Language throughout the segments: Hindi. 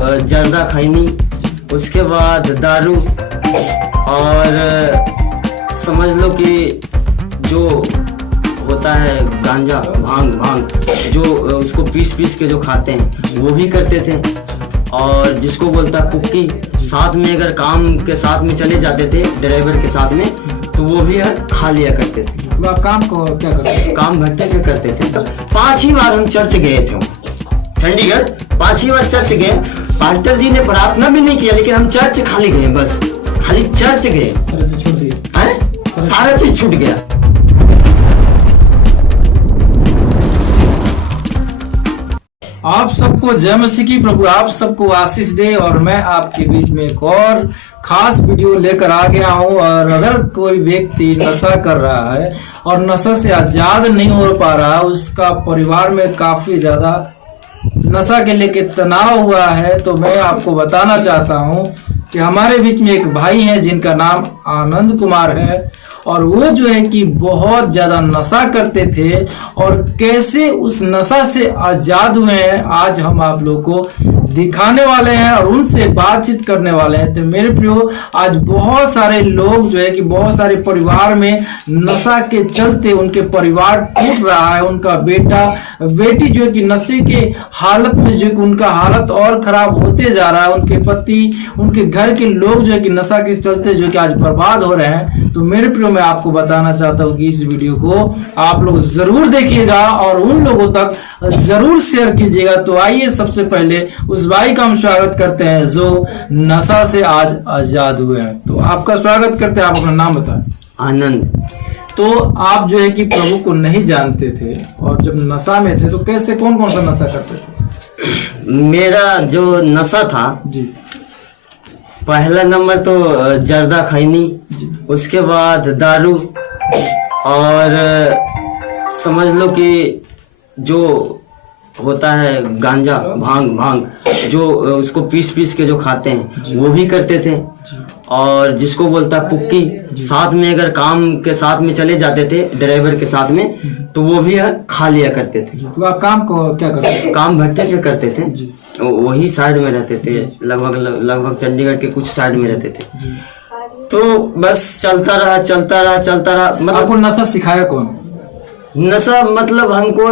जर्दा खैनी, उसके बाद दारू, और समझ लो कि जो होता है गांजा, भांग जो उसको पीस के जो खाते हैं वो भी करते थे। और जिसको बोलता है पुक्की, साथ में अगर काम के साथ में चले जाते थे ड्राइवर के साथ में तो वो भी खा लिया करते थे। तो आप काम को क्या करते थे? काम भट्टे के करते थे। 5 ही बार हम चर्च गए थे चंडीगढ़, 5 ही बार चर्च गए। पास्टर जी ने प्रार्थना भी नहीं किया, लेकिन हम चर्च खाली गए, बस खाली चर्च गए। सारा चीज छूट गया। आप सबको जय मसीह की। प्रभु आप सबको आशीष दे। और मैं आपके बीच में एक और खास वीडियो लेकर आ गया हूं। और अगर कोई व्यक्ति नशा कर रहा है और नशा से आजाद नहीं हो पा रहा, उसका परिवार में काफी ज्यादा नशा के लेके तनाव हुआ है, तो मैं आपको बताना चाहता हूं कि हमारे बीच में एक भाई हैं जिनका नाम आनंद कुमार है। और वो जो है कि बहुत ज्यादा नशा करते थे और कैसे उस नशा से आजाद हुए हैं, आज हम आप लोग को दिखाने वाले हैं और उनसे बातचीत करने वाले हैं। तो मेरे प्रियो, आज बहुत सारे लोग जो है कि बहुत सारे परिवार में नशा के चलते उनके परिवार टूट रहा है। उनका बेटा बेटी जो है कि नशे के हालत में जो है कि उनका हालत और खराब होते जा रहा है। उनके पति, उनके घर के लोग जो है कि नशा के चलते जो है कि आज बर्बाद हो रहे हैं। तो मेरे प्रियो, मैं आपको बताना चाहता हूँ कि इस वीडियो को आप लोग जरूर देखिएगा और उन लोगों तक जरूर शेयर कीजिएगा। तो आइए सबसे पहले उस भाई का हम स्वागत करते हैं जो नशा से आज आजाद हुए हैं। तो आपका स्वागत करते हैं। आप अपना नाम बताएं। आनंद। तो आप जो है कि प्रभु को नहीं जानते थे और जब नशा में थे तो कैसे, कौन कौन सा नशा करते थे? मेरा जो नशा था जी, पहला नंबर तो जर्दा खैनी, उसके बाद दारू, और समझ लो कि जो होता है गांजा, भांग जो उसको पीस के जो खाते हैं वो भी करते थे। और जिसको बोलता है पुक्की, साथ में अगर काम के साथ में चले जाते थे ड्राइवर के साथ में तो वो भी खा लिया करते थे। तो आप काम को क्या करते थे? काम भट्टे के करते थे, वही साइड में रहते थे, लगभग चंडीगढ़ के कुछ साइड में रहते थे। तो बस चलता रहा। मतलब आपको नशा सिखाया कौन? नशा मतलब हमको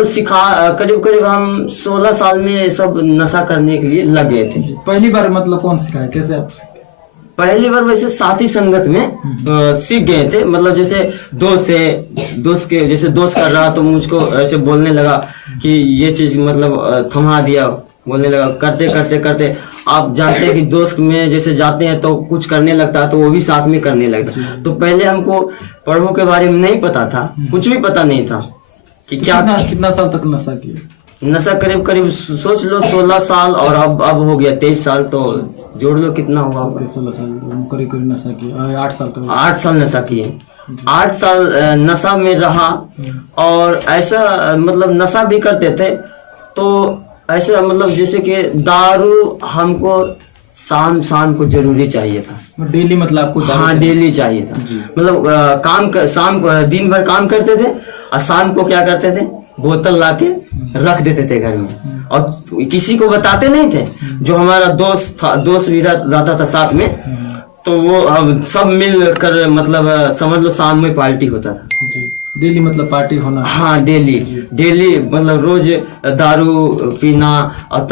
करीब हम 16 साल में सब नशा करने के लिए लग गए थे। पहली बार मतलब कौन सिखाया, कैसे आप? पहली बार वैसे साथी संगत में सीख गए थे। मतलब जैसे दोस्त के जैसे दोस्त कर रहा तो मुझको ऐसे बोलने लगा कि ये चीज मतलब थमा दिया, बोलने लगा। करते आप जानते हैं कि दोस्त में जैसे जाते हैं तो कुछ करने लगता है तो वो भी साथ में करने लगता। तो पहले हमको प्रभु के बारे में नहीं पता था, कुछ भी पता नहीं था कि कितना साल तक नशा किया? नशा करीब सोच लो 16 साल, और अब हो गया 23 साल, तो जोड़ लो कितना हुआ। 16 साल करीब नशा किया। 8 साल का। 8 साल नशा किए। 8 साल नशा में रहा। और ऐसा मतलब नशा भी करते थे तो ऐसा मतलब जैसे कि दारू हमको शाम को जरूरी चाहिए था। डेली मतलब आपको? हाँ, डेली चाहिए था। मतलब शाम को दिन भर काम करते थे और शाम को क्या करते थे, बोतल लाके रख देते थे घर में। और किसी को बताते नहीं थे। जो हमारा दोस्त भी रहता था साथ में, तो वो हम सब मिल कर मतलब समझ लो शाम में पार्टी होता था। डेली मतलब पार्टी होना? हाँ, डेली मतलब रोज दारू पीना। और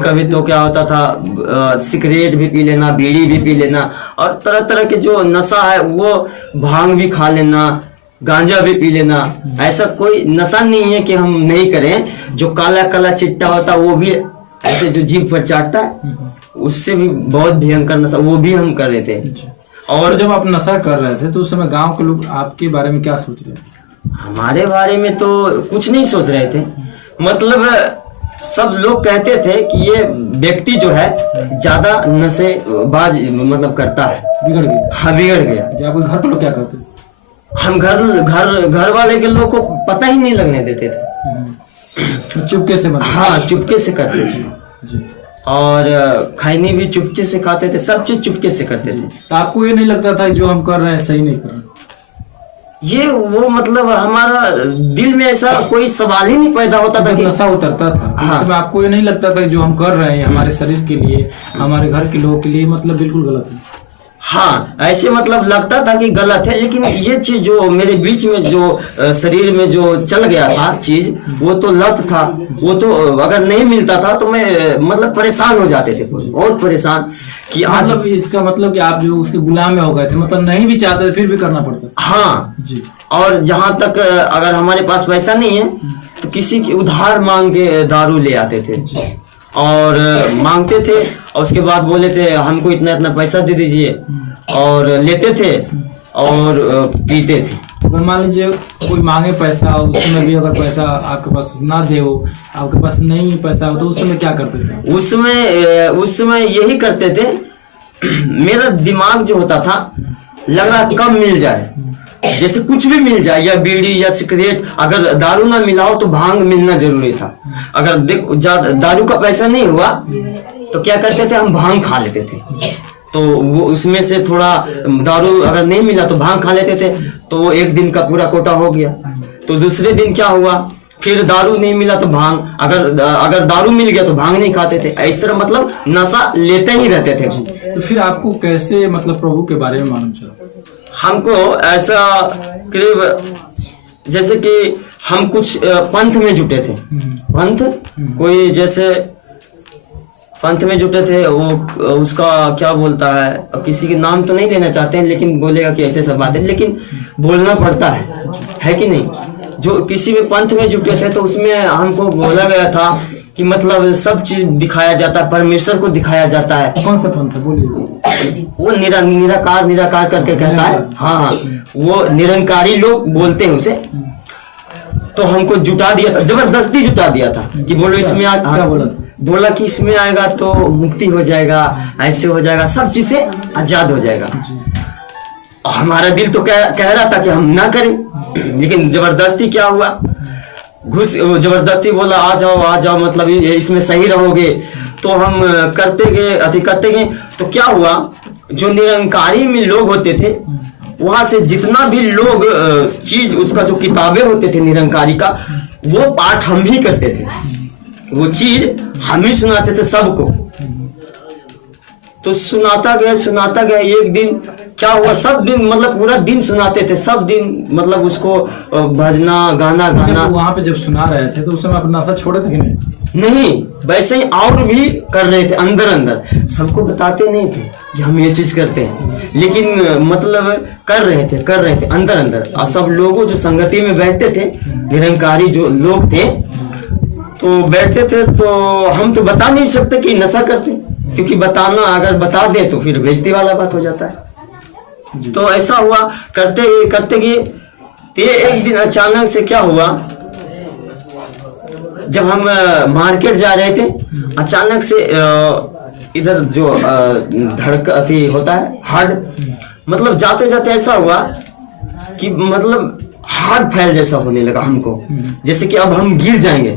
कभी तो क्या होता था, सिगरेट भी पी लेना, बीड़ी भी पी लेना, और तरह के जो नशा है वो भांग भी खा लेना, गांजा भी पी लेना। ऐसा कोई नशा नहीं है कि हम नहीं करें। जो काला चिट्टा होता वो भी ऐसे जो जीभ पर चाटता है, उससे भी बहुत भयंकर नशा, वो भी हम कर रहे थे। और जब आप नशा कर रहे थे तो उस समय गांव के लोग आपके बारे में क्या सोच रहे थे? हमारे बारे में तो कुछ नहीं सोच रहे थे। मतलब सब लोग कहते थे कि ये व्यक्ति जो है ज्यादा नशेबाज मतलब करता है, बिगड़ गया। हाँ, बिगड़ गया। आपके घर पर लोग क्या कहते? हम घर वाले के लोग को पता ही नहीं लगने देते थे। चुपके से? हाँ, चुपके से करते थे। और खैनी भी चुपके से खाते थे, सब चीज चुपके से करते थे। तो आपको ये नहीं लगता था जो हम कर रहे हैं सही नहीं कर रहे? ये वो मतलब हमारा दिल में ऐसा कोई सवाल ही नहीं पैदा होता था जब कि नशा उतरता था हाँ। उस समय आपको ये नहीं लगता था कि जो हम कर रहे हैं हमारे शरीर के लिए, हमारे घर के लोगों के लिए मतलब बिल्कुल गलत है? हाँ, ऐसे मतलब लगता था कि गलत है, लेकिन ये चीज जो मेरे बीच में जो शरीर में जो चल गया था चीज, वो तो लत था। वो तो अगर नहीं मिलता था तो मैं मतलब परेशान हो जाते थे, बहुत परेशान कि आज। मतलब इसका मतलब कि आप जो उसके गुलाम में हो गए थे, मतलब नहीं भी चाहते थे फिर भी करना पड़ता था। हाँ जी। और जहां तक अगर हमारे पास पैसा नहीं है तो किसी की उधार मांग के दारू ले आते थे और मांगते थे, और उसके बाद बोले थे हमको इतना इतना पैसा दे दीजिए, और लेते थे और पीते थे। अगर मान लीजिए कोई मांगे पैसा, उस समय भी अगर पैसा आपके पास ना दे हो, आपके पास नहीं पैसा हो, तो उस समय क्या करते थे? उस समय यही करते थे, मेरा दिमाग जो होता था लग रहा कब मिल जाए, जैसे कुछ भी मिल जाए, या बीड़ी या सिगरेट। अगर दारू ना मिला हो तो भांग मिलना जरूरी था। अगर देख दारू का पैसा नहीं हुआ तो क्या करते थे, हम भांग खा लेते थे। तो वो उसमें से थोड़ा दारू अगर नहीं मिला तो भांग खा लेते थे, तो वो एक दिन का पूरा कोटा हो गया। तो दूसरे दिन क्या हुआ, फिर दारू नहीं मिला तो भांग, अगर दारू मिल गया तो भांग नहीं खाते थे। इस तरह मतलब नशा लेते ही रहते थे। तो फिर आपको कैसे मतलब प्रभु के बारे में मालूम चला? हमको ऐसा करीब जैसे कि हम कुछ पंथ में जुटे थे। पंथ कोई जैसे पंथ में जुटे थे, वो उसका क्या बोलता है, अब किसी के नाम तो नहीं लेना चाहते हैं, लेकिन बोलेगा कि ऐसे सब बातें, लेकिन बोलना पड़ता है कि नहीं। जो किसी भी पंथ में जुटे थे तो उसमें हमको बोला गया था कि मतलब सब चीज दिखाया जाता है, परमेश्वर को दिखाया जाता है। कौन सा पंथ है बोलिए? वो निराकार करके कहता है। हाँ, वो निरंकारी लोग बोलते हैं उसे। तो हमको जुटा दिया था, जबरदस्ती जुटा दिया था कि बोलो इसमें क्या बोला था? बोला कि इसमें आएगा तो मुक्ति हो जाएगा, ऐसे हो जाएगा, सब चीज से आजाद हो जाएगा। हमारा दिल तो कह रहा था कि हम ना करें, लेकिन जबरदस्ती क्या हुआ, जबरदस्ती बोला आ जाओ मतलब इसमें सही रहोगे। तो हम करते गए। तो क्या हुआ, जो निरंकारी में लोग होते थे वहां से जितना भी लोग चीज उसका जो किताबें होते थे निरंकारी का, वो पाठ हम भी करते थे, वो चीज हम ही सुनाते थे सबको। तो सुनाता गया। एक दिन क्या हुआ, सब दिन मतलब पूरा दिन सुनाते थे, सब दिन मतलब उसको भजना गाना। वहां पे जब सुना रहे थे तो उस समय अपना नशा छोड़े थे कि नहीं, वैसे ही और भी कर रहे थे अंदर। सबको बताते नहीं थे कि हम ये चीज करते हैं, लेकिन मतलब कर रहे थे अंदर। और सब लोगों जो संगति में बैठते थे, निरंकारी जो लोग थे, तो बैठते थे, तो हम तो बता नहीं सकते कि नशा करते, क्योंकि बताना अगर बता दे तो फिर बेइज्जती वाला बात हो जाता है। तो ऐसा हुआ, करते गए। तो एक दिन अचानक से क्या हुआ, जब हम मार्केट जा रहे थे, अचानक से इधर जो धड़कती होता है हार्ट, मतलब जाते ऐसा हुआ कि मतलब हार्ट फैल जैसा होने लगा हमको, जैसे कि अब हम गिर जाएंगे।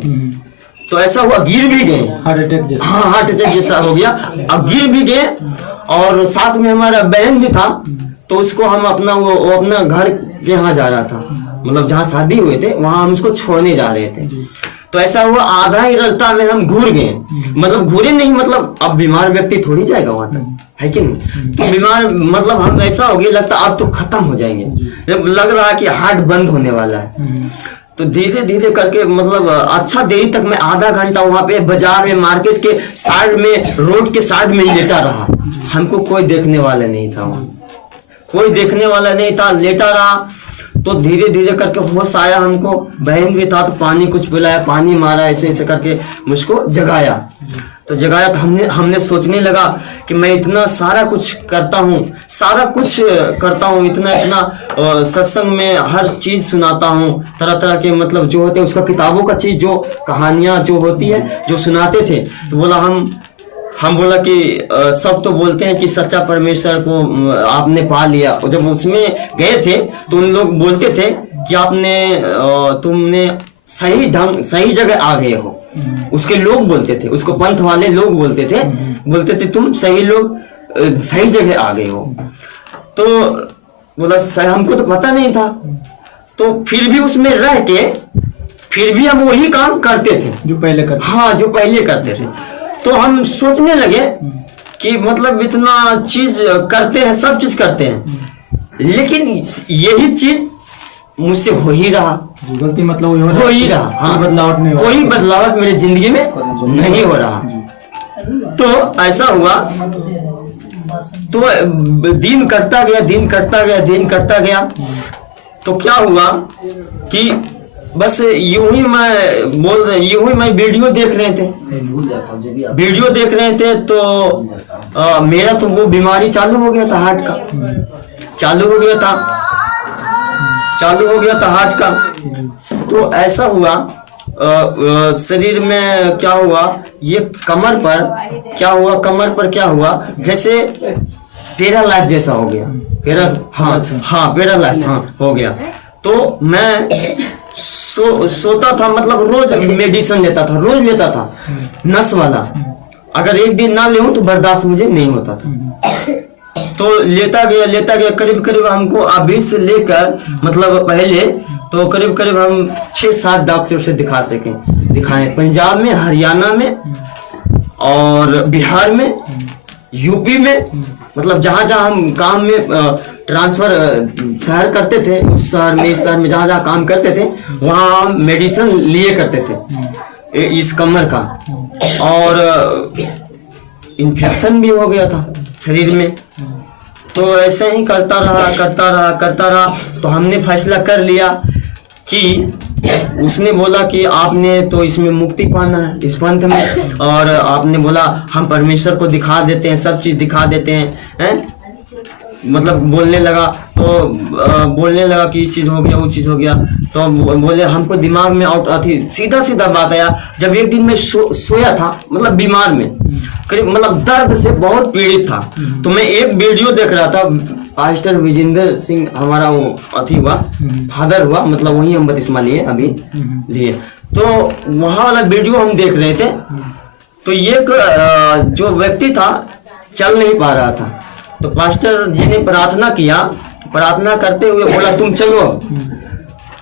तो ऐसा हुआ, गिर भी गए, हार्ट अटैक जैसा। हाँ, हार्ट अटैक जैसा हो गया। अब गिर भी गए, और साथ में हमारा बहन भी था, तो उसको हम अपना वो अपना घर के यहाँ जा रहा था, मतलब जहाँ शादी हुए थे वहां हम उसको छोड़ने जा रहे थे। तो ऐसा हुआ, आधा ही रास्ता में हम घूर गए, मतलब घूरे नहीं, मतलब अब बीमार व्यक्ति थोड़ी जाएगा वहां तक, है कि नहीं। तो बीमार मतलब हम ऐसा हो गया, लगता अब तो खत्म हो जाएंगे, जब लग रहा है कि हार्ट बंद होने वाला है। तो धीरे करके मतलब अच्छा देरी तक मैं आधा घंटा वहां पे बाजार में, मार्केट के साइड में, रोड के साइड में लेटा रहा। हमको कोई देखने वाला नहीं था वहां, कोई देखने वाला नहीं था, लेटा रहा। तो धीरे करके होश आया हमको, बहन भी था तो पानी कुछ पिलाया, पानी मारा, ऐसे करके मुझको जगाया। तो हमने सोचने लगा कि मैं इतना सारा कुछ करता हूँ, इतना सत्संग में हर चीज सुनाता हूँ, तरह के मतलब जो होते हैं उसका किताबों का चीज, जो कहानियां जो होती है जो सुनाते थे। तो बोला हम बोला कि सब तो बोलते हैं कि सच्चा परमेश्वर को आपने पा लिया। और जब उसमें गए थे तो उन लोग बोलते थे कि तुमने सही जगह आ गए हो। उसके लोग बोलते थे, उसको पंथ वाले लोग बोलते थे तुम सही जगह आ गए हो। तो बोला सर हमको तो पता नहीं था। तो फिर भी उसमें रह के फिर भी हम वही काम करते थे जो पहले करते। हाँ जो पहले करते थे। तो हम सोचने लगे कि मतलब इतना चीज करते हैं, सब चीज करते हैं, लेकिन यही चीज मुझसे हो ही रहा, गलती मतलब हो ही रहा। हाँ बदलावट नहीं हुआ, कोई बदलावट मेरी जिंदगी में नहीं हो रहा। तो ऐसा हुआ, तो दिन कटता गया, दिन कटता गया, दिन कटता गया। तो क्या हुआ कि बस यूं ही मैं वीडियो देख रहे थे, वीडियो देख रहे थे। तो मेरा तो वो बीमारी चालू हो गया था, हार्ट का चालू हो गया था हार्ट का। तो ऐसा हुआ शरीर में क्या हुआ, ये कमर पर क्या हुआ जैसे पैरालाइज जैसा हो गया। पैरालाइज हो गया। तो मैं सोता था, मतलब रोज मेडिसिन लेता था नस वाला। अगर एक दिन ना लेऊं तो बर्दाश्त मुझे नहीं होता था। तो लेता गया करीब हमको अभी से लेकर मतलब पहले तो करीब हम 6-7 डॉक्टर से दिखाए, पंजाब में, हरियाणा में और बिहार में, यूपी में, मतलब जहाँ हम काम में ट्रांसफर शहर करते थे, उस शहर में, इस शहर में जहाँ काम करते थे वहाँ मेडिसिन लिए करते थे इस कमर का। और इन्फेक्शन भी हो गया था शरीर में। तो ऐसे ही करता रहा। तो हमने फैसला कर लिया कि उसने बोला कि आपने तो इसमें मुक्ति पाना है, इस पंथ में, और आपने बोला हम परमेश्वर को दिखा देते हैं, सब चीज दिखा देते हैं, मतलब बोलने लगा कि इस चीज हो गया, वो चीज हो गया। तो बोले हमको दिमाग में सीधा बात आया। जब एक दिन मैं सोया था, मतलब बीमार में, करीब मतलब दर्द से बहुत पीड़ित था। तो मैं एक वीडियो देख रहा था, पास्टर विजेंद्र सिंह हमारा वो फादर हुआ, मतलब वही हम बपतिस्मा लिए। तो वहां वाला वीडियो हम देख रहे थे। तो एक जो व्यक्ति था चल नहीं पा रहा था। तो पास्टर जी ने प्रार्थना करते हुए बोला तुम चलो।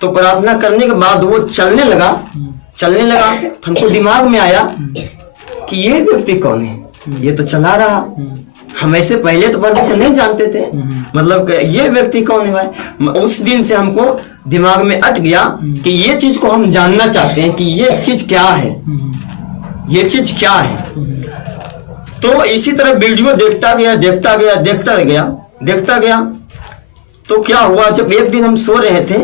तो प्रार्थना करने के बाद वो चलने लगा। हमको दिमाग में आया कि ये व्यक्ति कौन है, ये तो चला रहा। हम ऐसे पहले तो प्रभु को नहीं जानते थे, मतलब ये व्यक्ति कौन है भाई। उस दिन से हमको दिमाग में अट गया कि ये चीज को हम जानना चाहते हैं कि ये चीज क्या है, ये चीज क्या है। तो इसी तरह वीडियो देखता गया। तो क्या हुआ, जब एक दिन हम सो रहे थे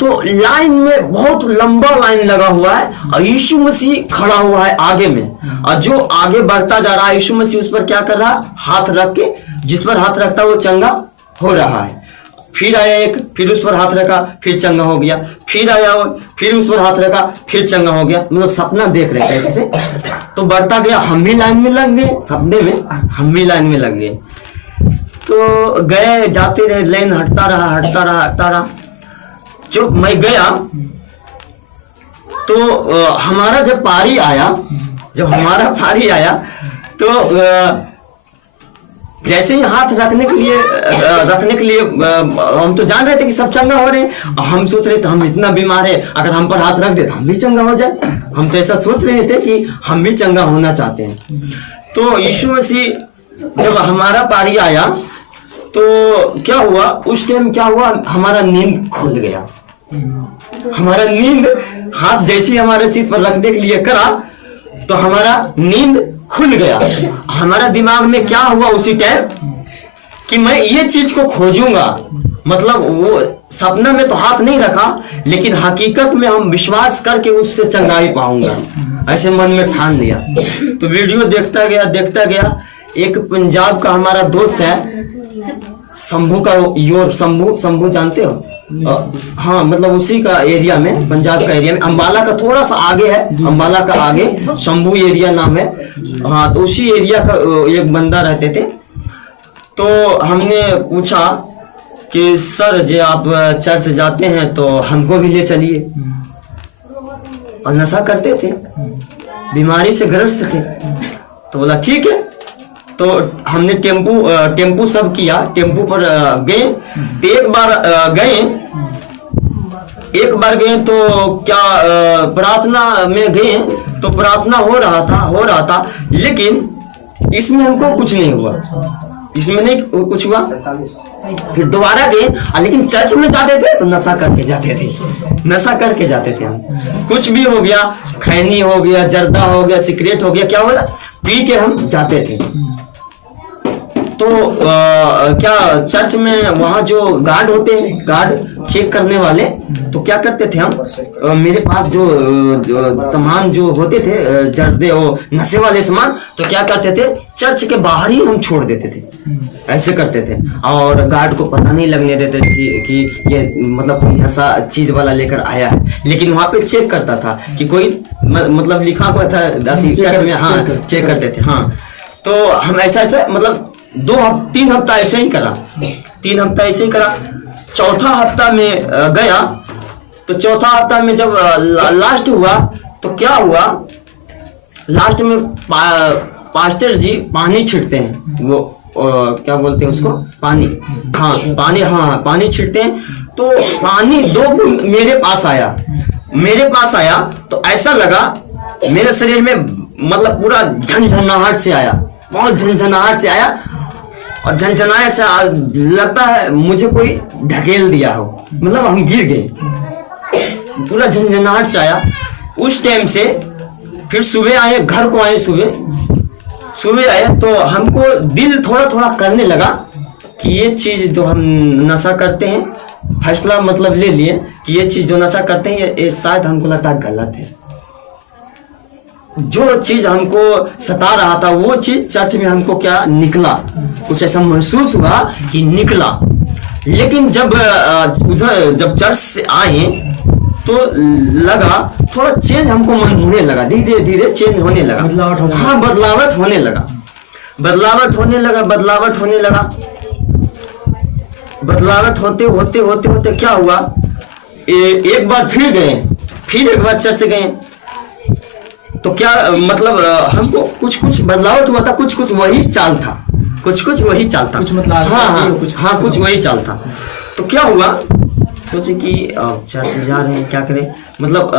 तो लाइन में बहुत लंबा लाइन लगा हुआ है और यीशु मसीह खड़ा हुआ है आगे में, और जो आगे बढ़ता जा रहा है यीशु मसीह उस पर क्या कर रहा है, हाथ रख के, जिस पर हाथ रखता वो चंगा हो रहा है। फिर आया एक, फिर उस पर हाथ रखा, फिर चंगा हो गया। फिर आया, फिर उस पर हाथ रखा, फिर चंगा हो गया। मतलब सपना देख रहे थे ऐसे से। तो बढ़ता गया, हम भी लाइन में लग गए, सपने में हम भी लाइन में लग गए। तो गए, जाते रहे, लाइन हटता रहा। जब मैं गया तो हमारा जब पारी आया तो जैसे ही हाथ रखने के लिए हम तो जान रहे थे कि सब चंगा हो रहे हैं। हम सोच रहे थे हम इतना बीमार है, अगर हम पर हाथ रख दे तो हम भी चंगा हो जाए। हम तो ऐसा सोच रहे थे कि हम भी चंगा होना चाहते हैं। तो यीशु मसीह जब हमारा पारी आया तो क्या हुआ, उस टाइम क्या हुआ, हमारा नींद खुल गया। हमारा नींद, हाथ जैसे हमारे सिर पर रखने के लिए करा तो हमारा नींद खुल गया। हमारा दिमाग में क्या हुआ उसी टाइम कि मैं ये चीज को खोजूंगा। मतलब वो सपना में तो हाथ नहीं रखा, लेकिन हकीकत में हम विश्वास करके उससे चंगाई पाऊंगा, ऐसे मन में ठान लिया। तो वीडियो देखता गया। एक पंजाब का हमारा दोस्त है, शंभू का, शंभू जानते हो? हाँ, मतलब उसी का एरिया में, पंजाब का एरिया में, अंबाला का थोड़ा सा आगे है, अंबाला का आगे शंभू एरिया नाम है। हाँ, तो उसी एरिया का एक बंदा रहते थे। तो हमने पूछा कि सर जी आप चर्च जाते हैं तो हमको भी ले चलिए। और नशा करते थे, बीमारी से ग्रस्त थे। तो बोला ठीक है। तो हमने टेम्पू सब किया, टेम्पू पर गए। तो एक बार गए तो क्या प्रार्थना में गए तो प्रार्थना हो रहा था, लेकिन इसमें हमको कुछ नहीं हुआ, इसमें नहीं कुछ हुआ। फिर दोबारा गए, लेकिन चर्च में जाते थे तो नशा करके जाते थे हम। कुछ भी हो गया, खैनी हो गया, जर्दा हो गया, सिगरेट हो गया, क्या हो गया, पी के हम जाते थे। तो क्या चर्च में वहाँ जो गार्ड होते हैं, गार्ड चेक करने वाले, तो क्या करते थे हम, मेरे पास जो सामान जो होते थे जर्दे वो नशे वाले सामान, तो क्या करते थे, चर्च के बाहर ही हम छोड़ देते थे, ऐसे करते थे। और गार्ड को पता नहीं लगने देते कि ये मतलब कोई नशा चीज वाला लेकर आया है। लेकिन वहाँ पे चेक करता था कि कोई मतलब लिखा हुआ था चर्च में, हाँ चेक करते थे। हाँ, तो हम ऐसा मतलब 3 हफ्ता ऐसे ही करा, 3 हफ्ता ऐसे ही करा। चौथा हफ्ता में गया, तो चौथा हफ्ता में जब लास्ट हुआ तो क्या हुआ, लास्ट में पास्टर जी पानी छिड़ते हैं, वो क्या बोलते हैं उसको, पानी, हाँ पानी छिड़ते हैं। तो पानी 2 बूंद मेरे पास आया तो ऐसा लगा मेरे शरीर में, मतलब पूरा झनझनाहट से आया, बहुत झनझनाहट से आया। और झनझनाहट से लगता है मुझे कोई ढकेल दिया हो, मतलब हम गिर गए, पूरा झनझनाहट से आया। उस टाइम से फिर सुबह आए, घर को आए, सुबह आए तो हमको दिल थोड़ा थोड़ा करने लगा कि ये चीज जो हम नशा करते हैं, फैसला मतलब ले लिए कि ये चीज जो नशा करते हैं ये शायद हमको लगता है गलत है। जो चीज हमको सता रहा था वो चीज चर्च में हमको क्या निकला, कुछ ऐसा महसूस हुआ कि निकला। लेकिन जब चर्च से आए तो लगा थोड़ा चेंज, हमको मन होने लगा, धीरे धीरे चेंज होने लगा, बदलावट होने लगा। बदलावट होते क्या हुआ, एक बार फिर गए, फिर एक बार चर्च गए, तो क्या मतलब हमको कुछ बदलावट हुआ था, कुछ वही चाल था, कुछ वही चाल था, कुछ वही चाल था। तो क्या हुआ, सोचे कि चर्च जा रहे हैं, क्या करें, मतलब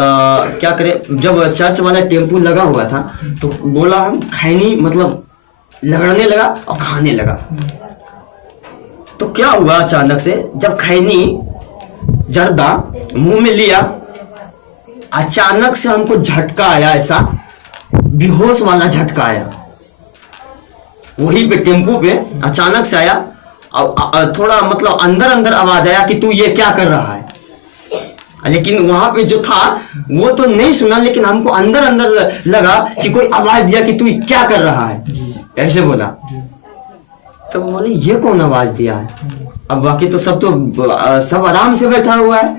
क्या करें। जब चर्च वाला टेम्पू लगा हुआ था तो बोला हम खैनी मतलब लगड़ने लगा और खाने लगा। तो क्या हुआ, अचानक से जब खैनी जर्दा मुंह में लिया, अचानक से हमको झटका आया, ऐसा बेहोश वाला झटका आया, वहीं पे टेम्पू पे अचानक से आया। और थोड़ा मतलब अंदर आवाज आया कि तू ये क्या कर रहा है। लेकिन वहां पे जो था वो तो नहीं सुना, लेकिन हमको अंदर लगा कि कोई आवाज दिया कि तू क्या कर रहा है, ऐसे बोला। तो बोले ये कौन आवाज दिया है। अब बाकी तो सब आराम से बैठा हुआ है,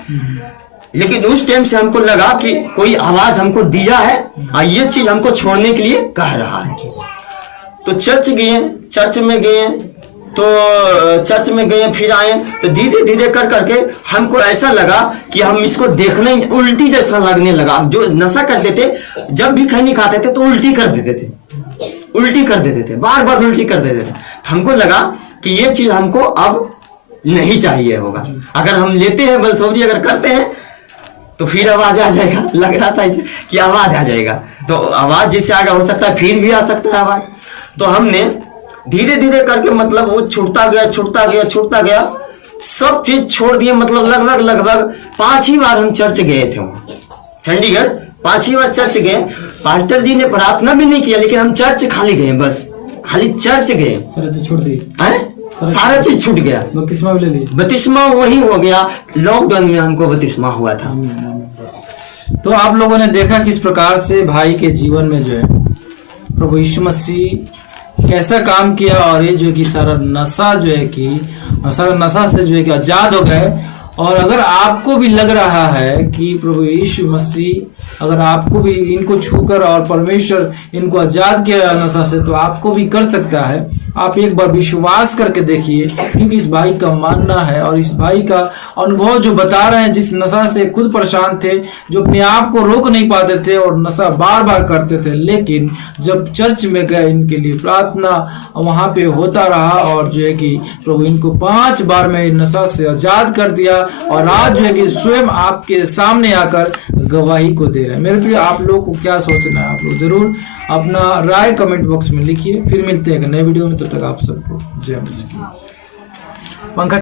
लेकिन उस टाइम से हमको लगा कि कोई आवाज हमको दिया है और ये चीज हमको छोड़ने के लिए कह रहा है। तो चर्च में गए, फिर आए, तो धीरे धीरे कर करके हमको ऐसा लगा कि हम इसको देखना ही, उल्टी जैसा लगने लगा। जो नशा करते थे, जब भी खैनी खाते थे तो उल्टी कर देते थे, बार बार उल्टी कर देते थे। हमको लगा कि ये चीज हमको अब नहीं चाहिए होगा, अगर हम लेते हैं बलसोरी अगर करते हैं तो फिर आवाज आ जाएगा, लग रहा था इसे कि आवाज आ जाएगा। तो आवाज जैसे आगे हो सकता है, फिर भी आ सकता है आवाज। तो हमने धीरे धीरे करके मतलब वो छूटता गया, सब चीज छोड़ दिए। मतलब लगभग 5 ही बार हम चर्च गए थे वहाँ चंडीगढ़, 5 ही बार चर्च गए। पास्टर जी ने प्रार्थना भी नहीं किया, लेकिन हम चर्च खाली गए, बस खाली चर्च गए, छोड़ दी, सारा चीज छूट गया। बपतिस्मा भी ले ली, बपतिस्मा वही हो गया, लॉकडाउन में हमको बपतिस्मा हुआ था। तो आप लोगों ने देखा किस प्रकार से भाई के जीवन में जो है प्रभु यीशु मसीह कैसा काम किया, और ये जो है कि सारा नशा से जो है कि आजाद हो गए। और अगर आपको भी लग रहा है कि प्रभु यीशु मसीह अगर आपको भी इनको छूकर और परमेश्वर इनको आजाद किया नशा से, तो आपको भी कर सकता है। आप एक बार विश्वास करके देखिए, क्योंकि इस भाई का मानना है और इस भाई का अनुभव जो बता रहे हैं, जिस नशा से खुद परेशान थे, जो अपने आप को रोक नहीं पाते थे और नशा बार बार करते थे, लेकिन जब चर्च में गए, इनके लिए प्रार्थना वहां पे होता रहा और जो है कि प्रभु इनको 5 बार में नशा से आजाद कर दिया और आज जो है कि स्वयं आपके सामने आकर गवाही को दे रहे हैं। मेरे प्रिय, आप लोग को क्या सोचना है? आप लोग जरूर अपना राय कमेंट बॉक्स में लिखिए। फिर मिलते हैं एक नए वीडियो में, तब तक आप सबको जय मसीह। पंखा